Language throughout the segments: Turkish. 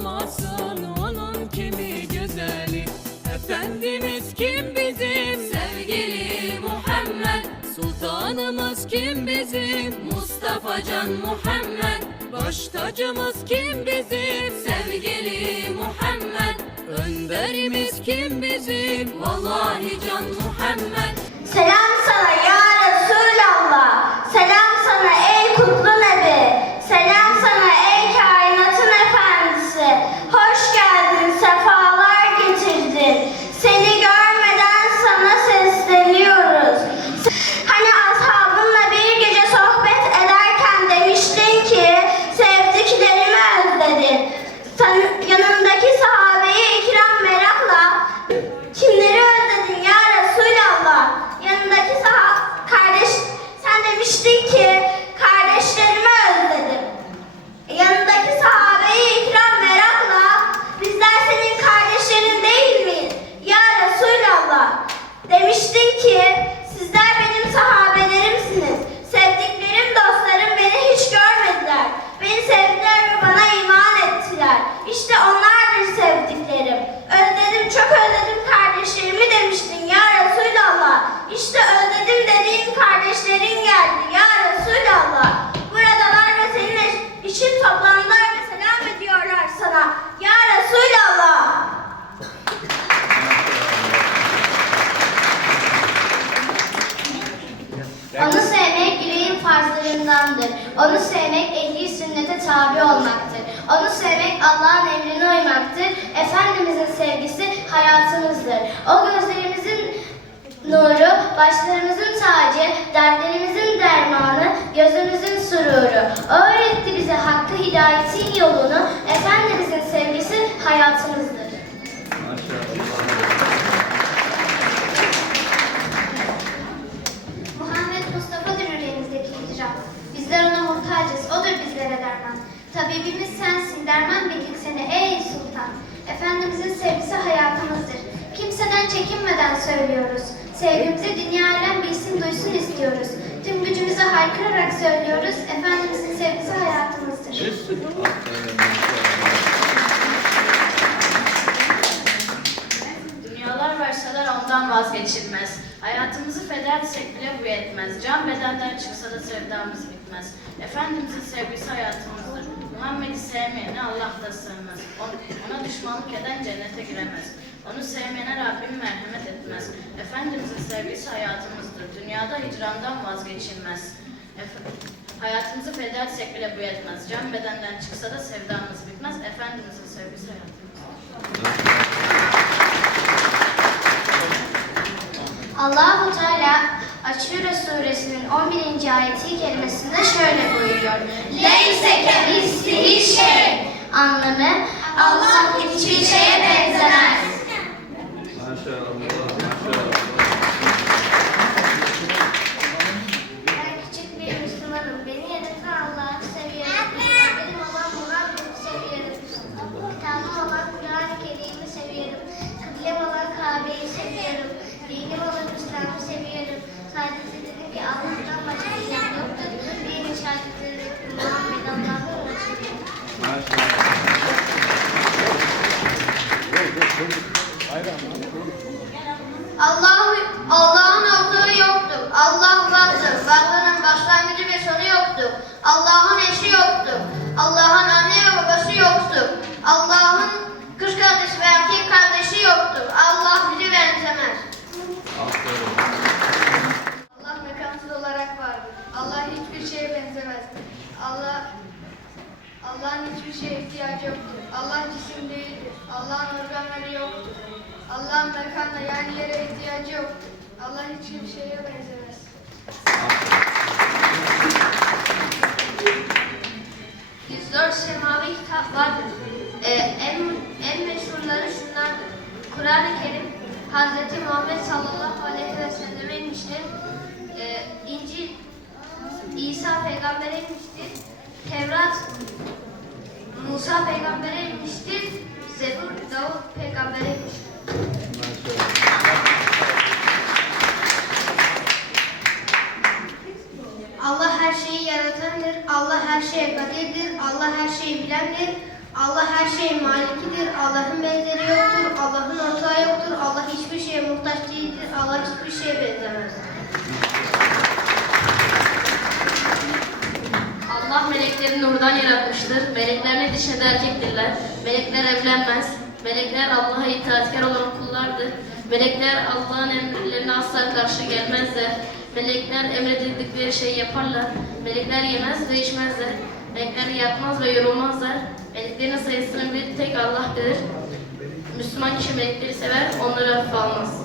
bulamazsın onun kimi güzeli? Efendimiz kim bizim? Sevgili Muhammed. Sultanımız kim bizim? Mustafa Can Muhammed. Baş tacımız kim bizim? Sevgili Muhammed. Önderimiz kim bizim? Vallahi Can Muhammed. Selam sana ya Resulallah. Selam sana ey kutlu nebi. Onu sevmek ehli sünnete tabi olmaktır. Onu sevmek Allah'ın emrine uymaktır. Efendimizin sevgisi hayatımızdır. O gözlerimizin nuru, başlarımızın tacı, dertlerimizin dermanı, gözümüzün sururu. O öğretti bize hakkı hidayetin yolunu. Efendimizin sevgisi hayatımızdır. Tabibimiz sensin, derman bildik seni ey sultan. Efendimizin sevgisi hayatımızdır. Kimseden çekinmeden söylüyoruz. Sevgimizi dünya alem bilsin duysun istiyoruz. Tüm gücümüzü haykırarak söylüyoruz. Efendimizin sevgisi hayatımızdır. Dünyalar verseler ondan vazgeçilmez. Hayatımızı feda etsek bile bu yetmez. Can bedenden çıksa da sevdamız bitmez. Efendimizin sevgisi hayatımızdır. Muhammed'i sevmeyene Allah da sevmez. On- Ona düşmanlık eden cennete giremez. Onu sevmeyene Rabbim merhamet etmez. Efendimizin sevgisi hayatımızdır. Dünyada hicrandan vazgeçilmez. Efe- Hayatımızı feda etsek bile bu yetmez. Can bedenden çıksa da sevdamız bitmez. Efendimizin sevgisi hayatımızdır. Allahu Teala Aşure suresinin 11. ayeti kerimesinde şöyle buyuruyor. Leyse kemislihi şey. Anlamı Allah hiçbir şeye Allah Allah'ın olduğu yoktur. Allah vardır. Varlığının başlangıcı ve sonu yoktur. Allah'ın eşi yoktur. Allah'ın anne ve babası yoktur. Allah'ın kız kardeşi ve erkek kardeşi yoktur. Allah bizi benzemez. Allah mekansız olarak vardır. Allah hiçbir şeye benzemez. Allah Allah'ın hiçbir şeye ihtiyacı yoktur. Allah cisim değildir. Allah'ın organları yoktur. Allah'ın mekanla yani yere ihtiyacı yoktur. Allah hiçbir şeye benzemez. Yüzler semavi kitap vardır. Ee, en, en meşhurları şunlardır. Kur'an-ı Kerim Hz. Muhammed sallallahu aleyhi ve selleme inmiştir. Ee, İncil İsa peygambere inmiştir. Tevrat Musa peygambere inmiştir. Zebur Davut peygambere inmiştir. Allah her şeyi yaratandır. Allah her şeye kadirdir. Allah her şeyi bilendir. Allah her şeye malik Allah'ın benzeri yoktur. Allah'ın ortağı yoktur. Allah hiçbir şeye muhtaç değildir. Allah hiçbir şeye benzemez. Allah melekleri nurdan yaratmıştır. Melekler ne dişe de erkektirler. Melekler evlenmez. Melekler Allah'a itaatkar olan kullardır. Melekler Allah'ın emirlerine asla karşı gelmezler. Melekler emredildikleri şeyi yaparlar. Melekler yemez ve içmezler. Melekler yatmaz ve yorulmazlar. Meleklerin sayısını bir tek Allah bilir. Müslüman kişi melekleri sever, onları hafife almaz.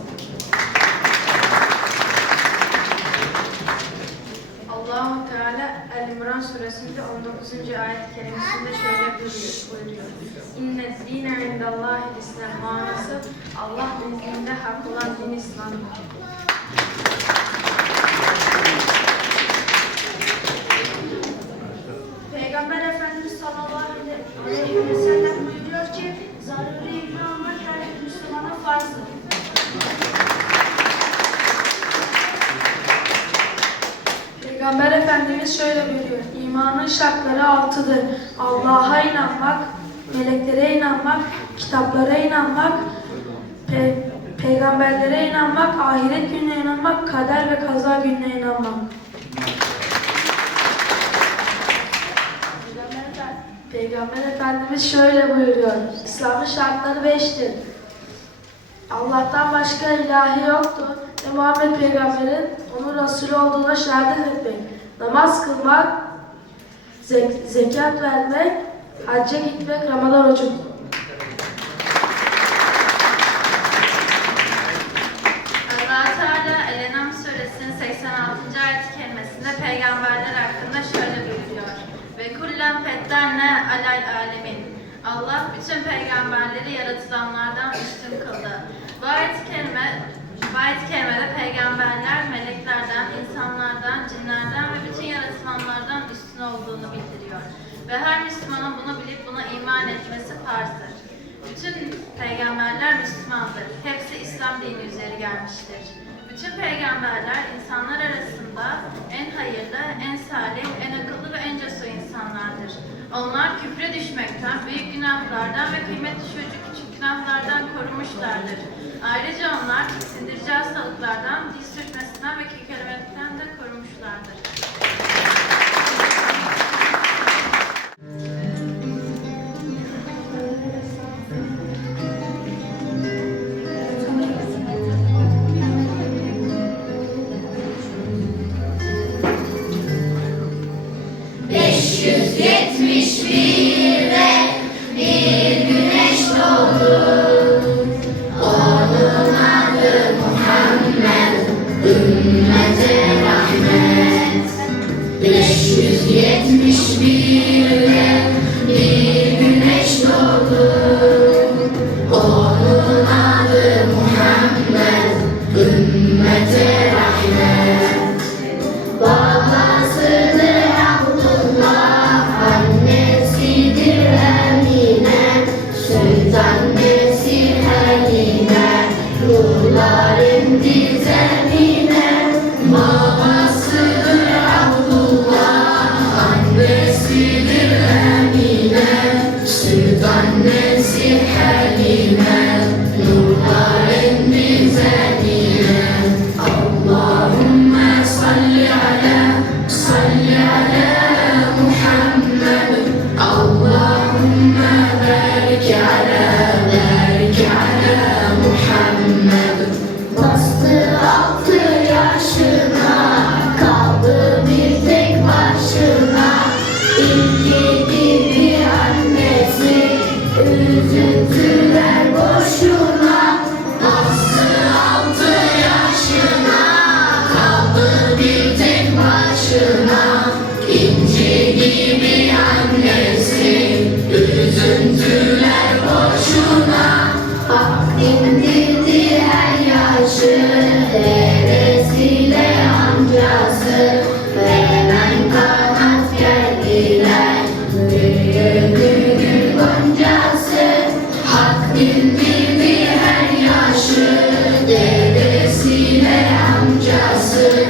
Allahu Teala El İmran suresinde 19. ayet-i kerimesinde şöyle buyuruyor. buyuruyor. İnne dine indallahi İslam manası Allah nezdinde hak olan din İslam'dır. Peygamber Efendimiz şöyle buyuruyor. İmanın şartları altıdır. Allah'a inanmak, meleklere inanmak, kitaplara inanmak, pe- peygamberlere inanmak, ahiret gününe inanmak, kader ve kaza gününe inanmak. Peygamber, Efendi- Peygamber Efendimiz şöyle buyuruyor. İslam'ın şartları beştir. Allah'tan başka ilahi yoktur ve Muhammed Peygamber'in onun Resulü olduğuna şehadet etmek, namaz kılmak, zek- zekat vermek, hacca gitmek, Ramazan orucu tutmak. allah Teala El-Enam suresinin 86. ayet-i kerimesinde peygamberler hakkında şöyle buyuruyor. Ve kullen fedderne alel alemin. Allah bütün peygamberleri yaratılanlardan üstün kıldı. Bu ayet-i bu ayet-i kerimede peygamberler meleklerden, insanlardan, cinlerden ve bütün yaratılanlardan üstün olduğunu bildiriyor. Ve her Müslümanın bunu bilip buna iman etmesi farzdır. Bütün peygamberler Müslümandır. Hepsi İslam dini üzeri gelmiştir. Bütün peygamberler insanlar arasında en hayırlı, en salih, en akıllı ve en cesur insanlardır. Onlar küfre düşmekten, korumuşlardır. Ayrıca onlar sindirici hastalıklardan, dil sürtmesinden ve jetzt yetmiş bir dedesine amcası.